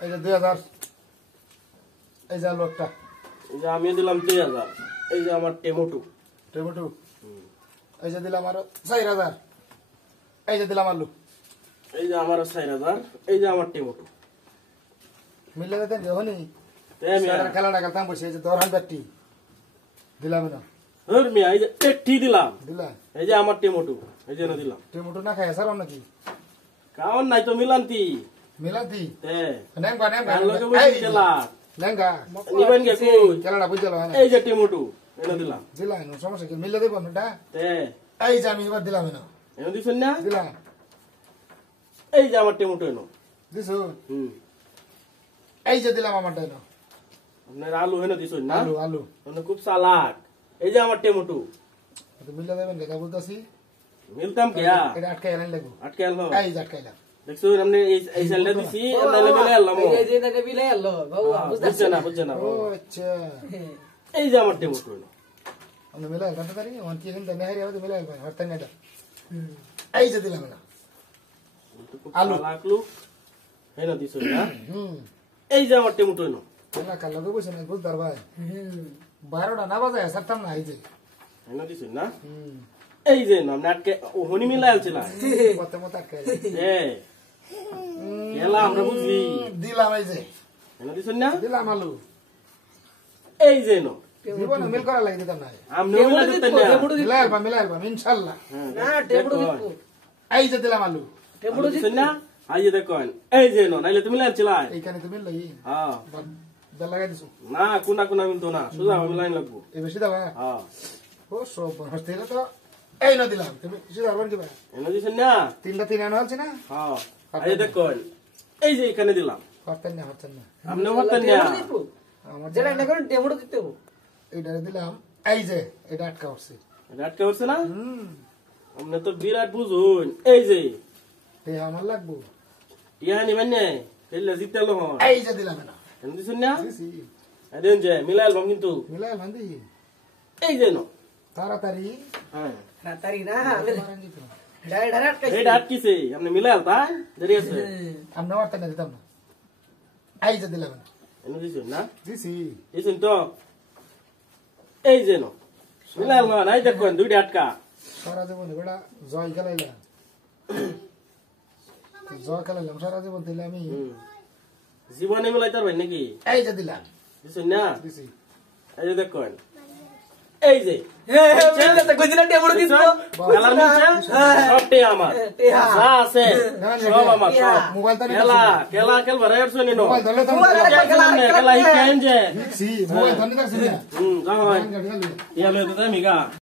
এই যে 2000 এই যে লোকটা এই যে আমি দিলাম 3000 এই যে আমার টমেটো এই যে দিলাম আরো 4000 এই যে দিলাম আলু এই যে আমার 4000 এই যে আমার টমেটো মিলে দেন যখনই তেমি খেলাটা খেলতাম বসে এই যে দরহান ব্যাটটি দিলাম না হর মিয়া এই যে একটি দিলাম দিলা এই যে আমার টমেটো এই যে না দিলাম টমেটো না খাই স্যার নাকি কারণ নাই তো মিলান্তি মিলাতি তে নেম গা আর লগে বসে খেলা লেঙ্গা নিবেন কে কই খেলাটা বুঝলো না এই যে টমেটো এনে দিলাম দিলাই না সমস্যা কি মিলে দেব না তে এই যে আমি এবার দিলাম না এনে দিছেন না দিলাম এই যে আমার টমেটো এনো দিছো এই যে দিলাম আমারটা না আপনার আলু এনে দিছেন না আলু আলু মানে খুব সালাড এই যে আমার টমেটো তো মিলে দেবেন দেখা বলতাছি মিলতাম কে এটা আটকাই আনলে লাগবো আটকে আনলো এই যে আটকাইলাম দেখছো আপনি এই সাইডটা দিছি নালে মিলে আনলাম এই যে নালে মিলে আনলো বাবু বুঝছে না ও আচ্ছা এই যে আমার টমেটো এনো আমরা মিলে আনতে পারি ওন কি হিন্দা নেহারি হবে মিলে আনবে হরতে না এই যে দিলাম না আলু আলু এনে দিছেন না এই যে আমার টমেটো এনো না কালো কে বসে না বুঝ দরবাই 12টা না বাজে সাতটাম না এই যে এনে দিছেন না এই যে না আপনি আটকে ওহনি মিলে আলছিলা কত মত আটকাই এ এলা আমরা বুঝি দিলাম এই যে এনে দিছেন না দিলাম আলু এই যে নো জীবন মিল করা লাগি দিতাম না আমনে মিলে দিতেন না মিলাই আলবা ইনশাআল্লাহ না টেবুড় দিবো এই যে দিলাম আলু টেবুড় দিছেন না আই যে দেখেন এই যে নো নাইলে তুমি লাইছিলা এইখানে তুমি লই হ্যাঁ বেল লাগাই দিছো না কোনা মিলতো না সোজা আমি লাইন লাগবো এই বেশি দাও হ্যাঁ ও সব হস্তে তো এই না দিলাম তুমি বেশি দাও কি ভাই এনে দিছেন না তিনটা তিন আনো হচ্ছে না হ্যাঁ এই দেখেন এই যে এখানে দিলাম হরতেন না আপনি হতেন না আমার যেটা না করেন টেবুড় দিতে হবে এইটা দিলাম এই যে এটা আটকা উঠছে আটকে উঠছে না আপনি তো বিরাট বুঝুন এই যে তে আমার লাগবো ইয়া নিবেন না ফেললে জিতলো হন এই যে দিলাম না এনে দিছেন না দিছি এদেন যে মিলাইল কিন্তু মিলাই ভান্দি এই যে নো তাড়াতাড়ি হ্যাঁ তাড়াতাড়ি না ডাইরেক্ট এইটা আটকিছে আপনি মিলাইল তাই দেরি আছে আমরা হরতেন না দিতাম না এই যে দিলাম না এনে দিছেন না দিছি দিছেন তো এই যে নো মিলাইল না নাই দেখেন দুইটা আটকা সারা জীবন বেড়া জয় খেলাইলাম জয় খেলাইলাম সারা জীবন দিলে আমি জীবনে মিলাই তার ভাই নাকি এই যে দিলাম দিছেন না দিছি এই যে দেখেন এই যে কইছিলা টেবুড় দিছো কালার মিলছে সবটাই আমার যা আছে সব আমার সব মোবাইল তো খেলা খেলবা রেড শুনি নো মোবাইল ধরলে তো খেলা হিকেন যে দিছি মোবাইল ধরলে তো যাও ইয়া লইতে মিগা